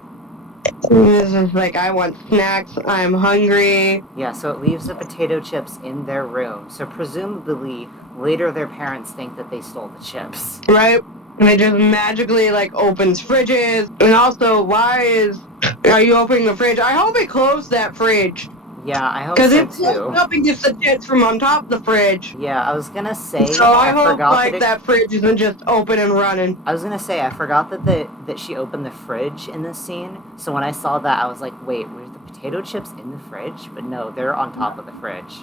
This is like, I want snacks, I'm hungry. Yeah, so it leaves the potato chips in their room, so presumably later their parents think that they stole the chips. Right? And it just magically, like, opens fridges. And also, are you opening the fridge? I hope it closed that fridge. Yeah, I hope so too. Because too. it's up and gets the chips from on top of the fridge. Yeah, I was gonna say. So I hope forgot that fridge isn't just open and running. I was gonna say I forgot that she opened the fridge in this scene. So when I saw that, I was like, wait, were the potato chips in the fridge? But no, they're on top of the fridge.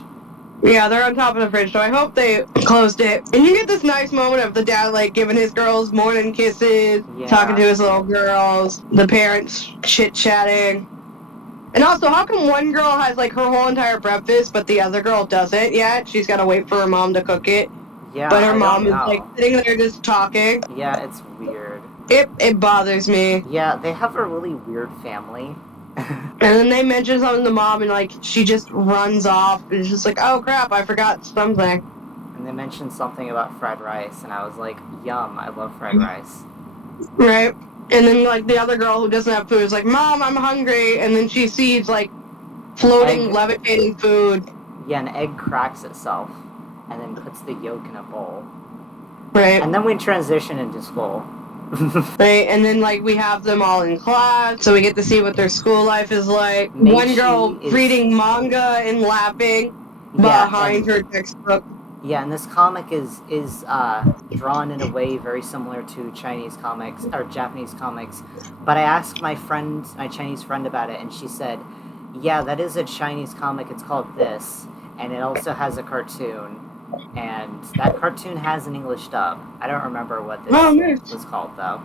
Yeah, they're on top of the fridge, so I hope they closed it. And you get this nice moment of the dad, like, giving his girls morning kisses, talking to his little girls, the parents chit-chatting. And also, how come one girl has, like, her whole entire breakfast, but the other girl doesn't yet? She's gotta wait for her mom to cook it. Yeah, but her mom is, like, sitting there just talking. Yeah, it's weird. It bothers me. Yeah, they have a really weird family. And then they mention something to mom, and, like, she just runs off. It's just like, oh, crap, I forgot something. And they mentioned something about fried rice, and I was like, yum, I love fried rice. Right. And then, like, the other girl who doesn't have food is like, Mom, I'm hungry. And then she sees, like, floating, levitating food. Yeah, an egg cracks itself and then puts the yolk in a bowl. Right. And then we transition into school. Right, and then, like, we have them all in class, so we get to see what their school life is like. One girl reading manga and laughing behind her textbook. Yeah, and this comic is drawn in a way very similar to Chinese comics, or Japanese comics. But I asked my Chinese friend about it, and she said, yeah, that is a Chinese comic, it's called This, and it also has a cartoon. And that cartoon has an English dub. I don't remember what this was called, though.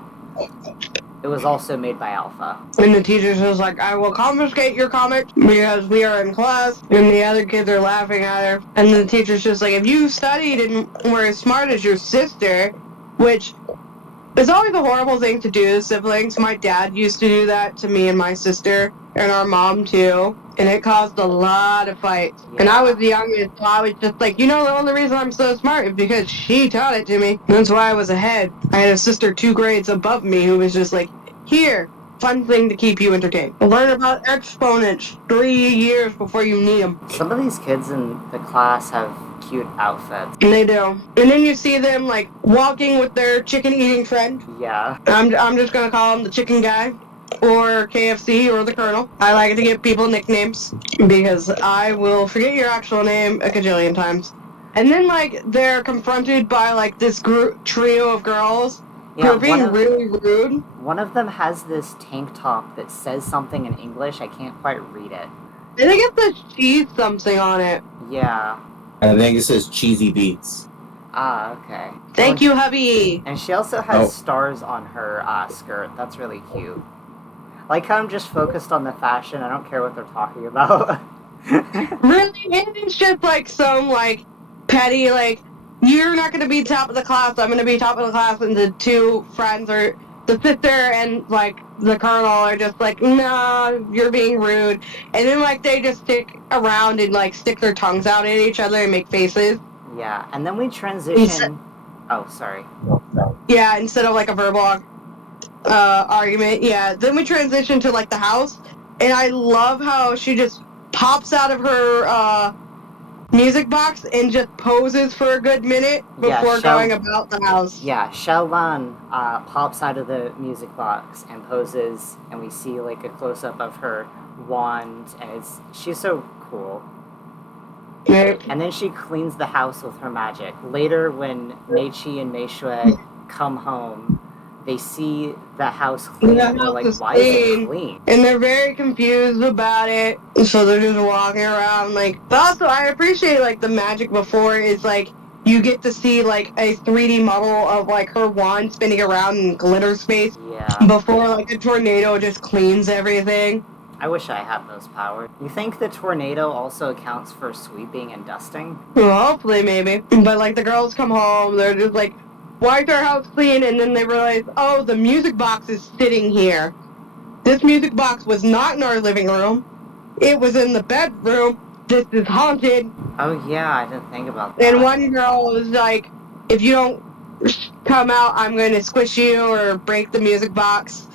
It was also made by Alpha. And the teacher was like, I will confiscate your comic because we are in class. And the other kids are laughing at her. And the teacher's just like, if you studied and were as smart as your sister, which is always a horrible thing to do to siblings. My dad used to do that to me and my sister, and our mom too. And it caused a lot of fights. Yeah. And I was the youngest, so I was just like, you know, the only reason I'm so smart is because she taught it to me. That's why I was ahead. I had a sister 2 grades above me who was just like, here, fun thing to keep you entertained. Learn about exponents 3 years before you need them. Some of these kids in the class have cute outfits. And they do. And then you see them, like, walking with their chicken-eating friend. Yeah. I'm just gonna call him the chicken guy. Or KFC, or the Colonel. I like to give people nicknames, because I will forget your actual name a gajillion times. And then, like, they're confronted by, like, this trio of girls who are being really rude. One of them has this tank top that says something in English. I can't quite read it. I think it says cheese something on it. Yeah. I think it says cheesy beats. Ah, okay. Thank you, hubby. And she also has stars on her skirt. That's really cute. Like how I'm just focused on the fashion. I don't care what they're talking about. Really? And it's just like some like petty like, you're not gonna be top of the class, I'm gonna be top of the class, and the 2 friends or the sister and like the Colonel are just like, nah, you're being rude. And then like they just stick around and like stick their tongues out at each other and make faces. Yeah, and then we transition. Oh, sorry. Yeah, instead of like a verbal argument. Yeah. Then we transition to like the house, and I love how she just pops out of her music box and just poses for a good minute before going about the house. Yeah, Xiaolan pops out of the music box and poses, and we see like a close-up of her wand, and she's so cool. Right. And then she cleans the house with her magic. Later, when Meiqi and Meishui come home, they see the house clean, and they're like, why is it clean? And they're very confused about it, so they're just walking around, like, but also, I appreciate, like, the magic before is, like, you get to see, like, a 3D model of, like, her wand spinning around in glitter space. Yeah. Before, like, a tornado just cleans everything. I wish I had those powers. You think the tornado also accounts for sweeping and dusting? Well, hopefully, maybe. But, like, the girls come home, they're just like, why is our house clean? And then they realize, oh, the music box is sitting here. This music box was not in our living room. It was in the bedroom. This is haunted. Oh, yeah, I didn't think about that. And one girl was like, if you don't come out, I'm going to squish you or break the music box.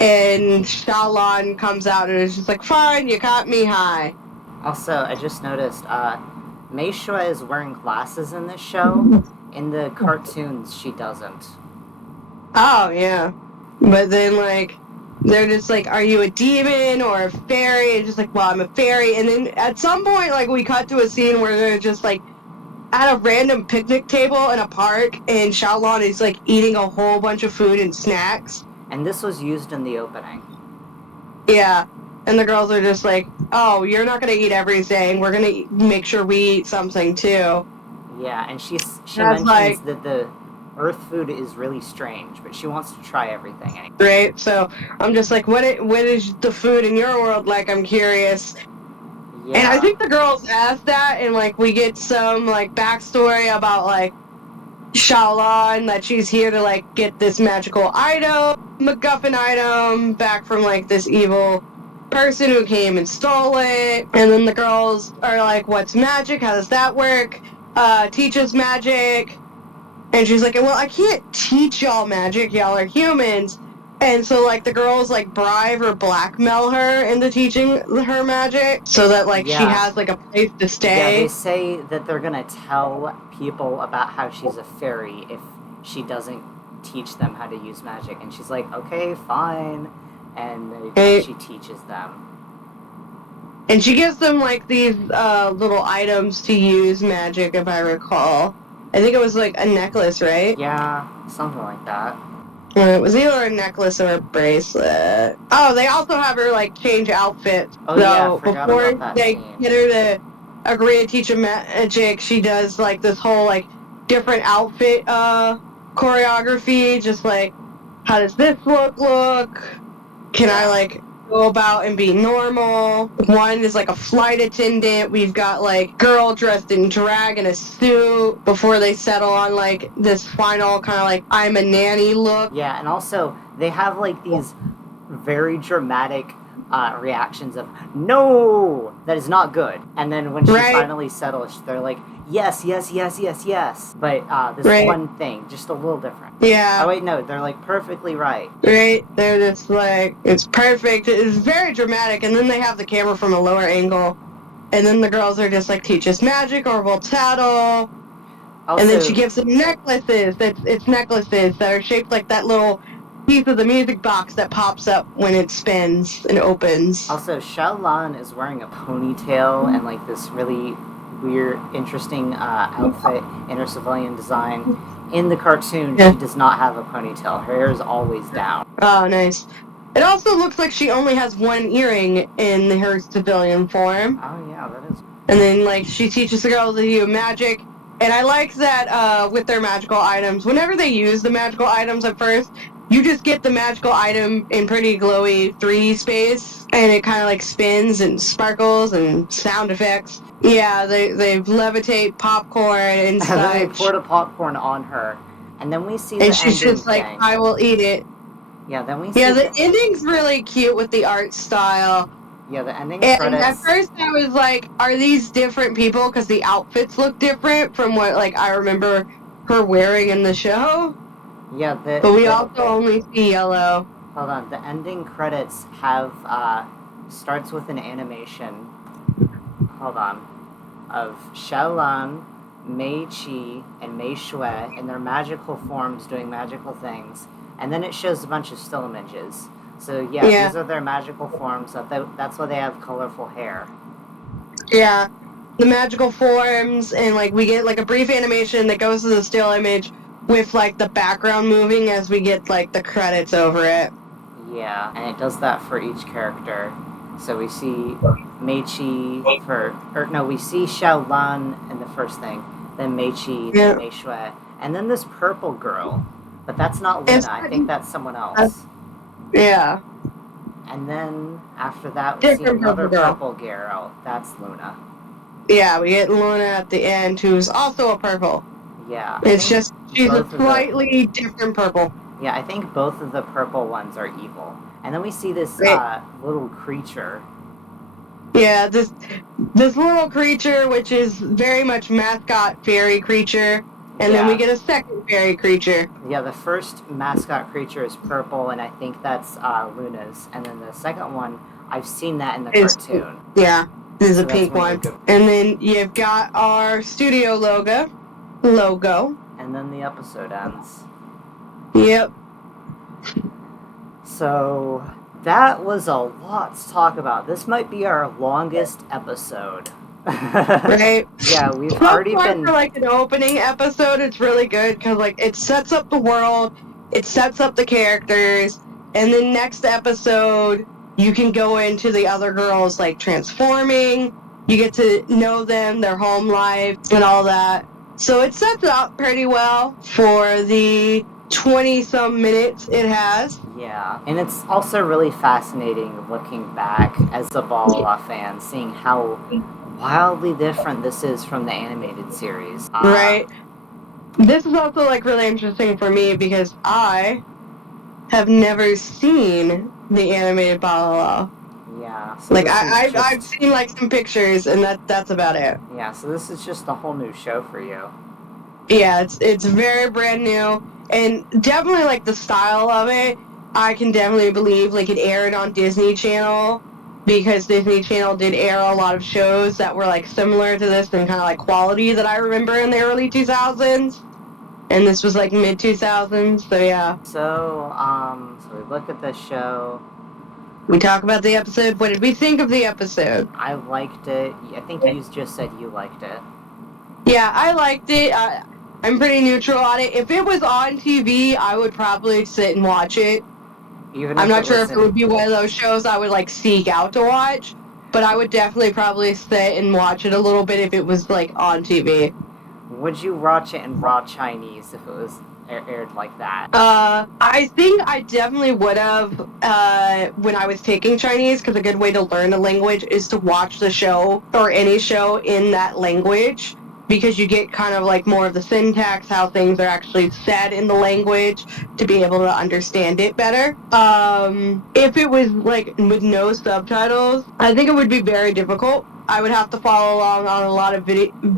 And Xiaolan comes out and is just like, fine, you caught me high. Also, I just noticed, Meishui is wearing glasses in this show. In the cartoons, she doesn't. Oh, yeah. But then, like, they're just like, are you a demon or a fairy? And just like, well, I'm a fairy. And then at some point, like, we cut to a scene where they're just, like, at a random picnic table in a park, and Xiaolan is, like, eating a whole bunch of food and snacks. And this was used in the opening. Yeah. And the girls are just like, oh, you're not going to eat everything. We're going to make sure we eat something, too. Yeah, and she mentions that the Earth food is really strange, but she wants to try everything anyway. Right, so I'm just like, what is the food in your world like? I'm curious. Yeah. And I think the girls asked that, and, like, we get some, like, backstory about, like, Xiaolan, that she's here to, like, get this magical item, MacGuffin item, back from, like, this evil person who came and stole it. And then the girls are like, what's magic? How does that work? Teach us magic. And she's like, well, I can't teach y'all magic. Y'all are humans. And so, like, the girls, like, bribe or blackmail her into teaching her magic so that, like, she has, like, a place to stay. Yeah, they say that they're gonna tell people about how she's a fairy if she doesn't teach them how to use magic. And she's like, okay, fine. And she teaches them. And she gives them, like, these little items to use magic, if I recall. I think it was, like, a necklace, right? Yeah, something like that. It was either a necklace or a bracelet. Oh, they also have her, like, change outfits. Oh, so yeah, I forgot before about that they scene. get her to agree to teach them magic, she does, like, this whole, like, different outfit choreography. Just, like, how does this look? Can I, like, go about and be normal? One is, like, a flight attendant. We've got, like, girl dressed in drag in a suit before they settle on, like, this final kind of, like, I'm a nanny look. Yeah, and also, they have, like, these very dramatic reactions of, no, that is not good. And then when she finally settles, they're like, yes. But this one thing, just a little different. Yeah. Oh, wait, no, they're, like, perfectly right. Right? They're just, like, it's perfect. It's very dramatic. And then they have the camera from a lower angle. And then the girls are just like, teach us magic or we'll tattle. Also, and then she gives them necklaces. It's necklaces that are shaped like that little piece of the music box that pops up when it spins and opens. Also, Xiaolan is wearing a ponytail and, like, this really weird, interesting outfit in her civilian design. In the cartoon, she does not have a ponytail. Her hair is always down. Oh, nice. It also looks like she only has one earring in her civilian form. Oh, yeah, that is. And then, like, she teaches the girls to do magic. And I like that with their magical items, whenever they use the magical items at first, you just get the magical item in pretty glowy 3D space, and it kind of, like, spins and sparkles and sound effects. Yeah, they levitate popcorn and such. And then they pour the popcorn on her, and then we see the ending. And she's just like, I will eat it. Yeah, then we see... Yeah, the ending's really cute with the art style. Yeah, the ending and credits... at first I was like, are these different people? Because the outfits look different from what, like, I remember her wearing in the show. Yeah, But we also only see yellow. Hold on. The ending credits have starts with an animation. Hold on. Of Xiaolan, Mei Qi, and Mei Shui in their magical forms doing magical things, and then it shows a bunch of still images. So these are their magical forms. That's why they have colorful hair. Yeah, the magical forms, and like we get like a brief animation that goes to the still image with like the background moving as we get like the credits over it. Yeah, and it does that for each character. So we see Meichi we see Xiaolan in the first thing, then Meichi, then Mei Shui, and then this purple girl. But that's not Luna, I think that's someone else. Yeah. And then after that we see another purple girl. That's Luna. Yeah, we get Luna at the end, who's also a purple. Yeah. It's just, she's a slightly different purple. Yeah, I think both of the purple ones are evil. And then we see this little creature. Yeah, this little creature, which is very much mascot fairy creature, and then we get a second fairy creature. Yeah, the first mascot creature is purple, and I think that's Luna's. And then the second one, I've seen that in the cartoon. Yeah, this is a pink one. And then you've got our studio logo. And then the episode ends. Yep. So that was a lot to talk about. This might be our longest episode. Right? Yeah, we've already been... For like an opening episode, it's really good because like it sets up the world, it sets up the characters, and then next episode you can go into the other girls like transforming. You get to know them, their home life, and all that. So it sets up pretty well for the 20-some minutes it has. Yeah, and it's also really fascinating looking back as a Balala fan, seeing how wildly different this is from the animated series. Right. This is also like really interesting for me because I have never seen the animated Balala. Yeah. So like I've seen like some pictures and that's about it. Yeah, so this is just a whole new show for you. Yeah, it's very brand new and definitely like the style of it. I can definitely believe like it aired on Disney Channel because Disney Channel did air a lot of shows that were like similar to this and kind of like quality that I remember in the early 2000s. And this was like mid 2000s, so yeah. So we look at this show. We talk about the episode. What did we think of the episode? I liked it. I think you just said you liked it. Yeah, I liked it. I'm pretty neutral on it. If it was on TV, I would probably sit and watch it. I'm not sure if it would be one of those shows I would like seek out to watch, but I would definitely probably sit and watch it a little bit if it was like on TV. Would you watch it in raw Chinese if it was aired like that? I think I definitely would have when I was taking Chinese, because a good way to learn a language is to watch the show or any show in that language, because you get kind of like more of the syntax, how things are actually said in the language, to be able to understand it better. If it was like with no subtitles, I think it would be very difficult. I would have to follow along on a lot of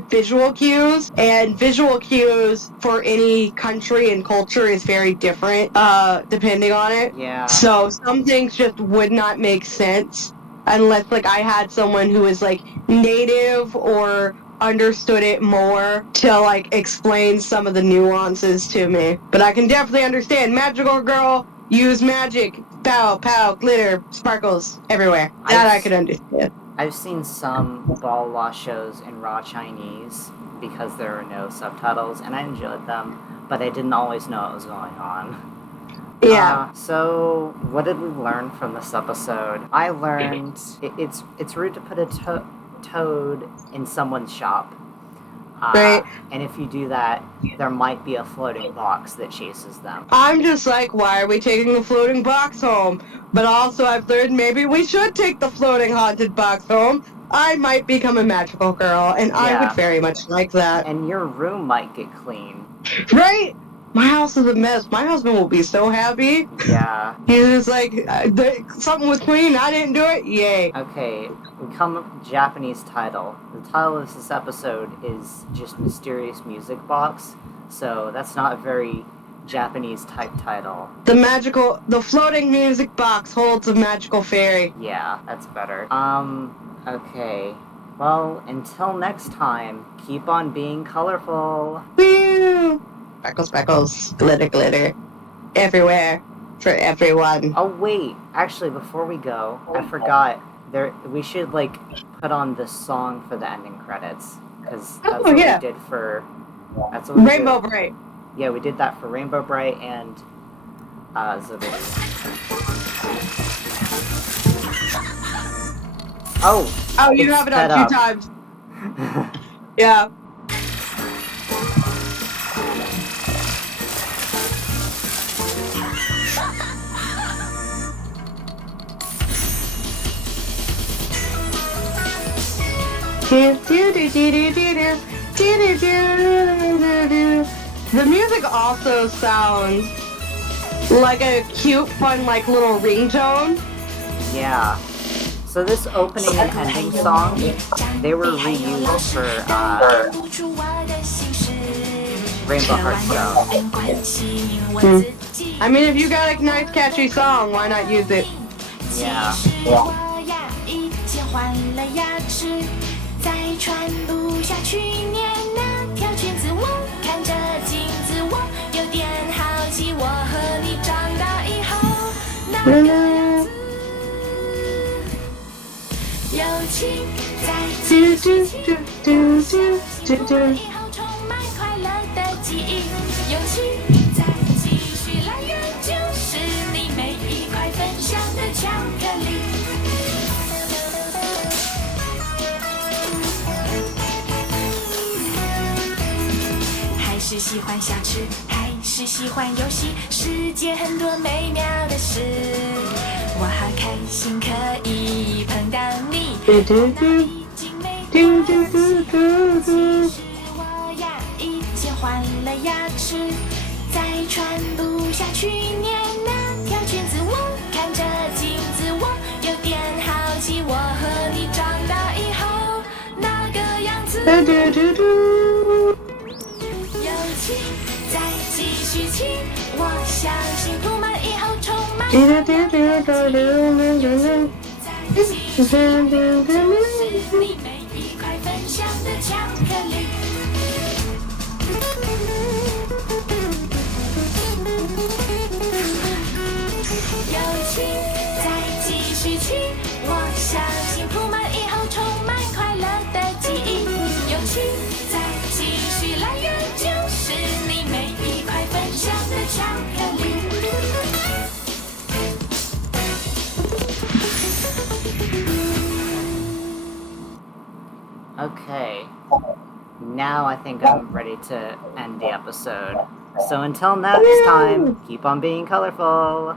visual cues, and visual cues for any country and culture is very different, depending on it. Yeah. So some things just would not make sense unless like I had someone who was like native or understood it more to like explain some of the nuances to me. But I can definitely understand magical girl, use magic, pow, pow, glitter, sparkles everywhere. That I could understand. I've seen some Balala shows in raw Chinese because there are no subtitles, and I enjoyed them, but I didn't always know what was going on. Yeah. So, what did we learn from this episode? I learned it's rude to put a toad in someone's shop. Right. And if you do that, there might be a floating box that chases them. I'm just like, why are we taking the floating box home? But also I've learned maybe we should take the floating haunted box home. I might become a magical girl, and I would very much like that. And your room might get clean. Right? My house is a mess. My husband will be so happy. Yeah. He's just like, something was clean, I didn't do it, yay. Okay, we come up with Japanese title. The title of this episode is just Mysterious Music Box, so that's not very Japanese type title. The floating music box holds a magical fairy. Yeah, that's better. Okay. Well, until next time, keep on being colorful. Woo! Speckles, speckles, glitter, glitter. Everywhere. For everyone. Oh, wait. Actually, before we go, I forgot. We should, like, put on this song for the ending credits. Because that's what we did for... That's what we Rainbow did. Bright. Yeah, we did that for Rainbow Bright and... Zobidi. Oh, you have it on 2 times. Yeah. The music also sounds like a cute, fun, like, little ringtone. Yeah. So this opening and ending song, they were reused for Rainbow Heartstone. I mean, if you got a nice, catchy song, why not use it? Yeah. 再穿不下去年那条裙子，我看着镜子，我有点好奇，我和你长大以后那个样子。友情在继续起，我相信我们以后充满快乐的记忆。友情在继续，来源就是你每一块分享的巧克力。是喜欢小吃，还是喜欢游戏？世界很多美妙的事，我好开心可以碰到你。那已经没多的其实我呀已经换了牙齿，再穿不下去年那条裙子。我看着镜子，我有点好奇，我和你长大以后那个样子。友情再继续起，我相信铺满以后充满快乐的记忆。再继续，就是你每一块分享的巧克力。友情再继续起，我相信铺满以后充满快乐的记忆。友情再继续，来源就是你每一块分享的巧克力。Okay. Now I think I'm ready to end the episode. So until next time, keep on being colorful.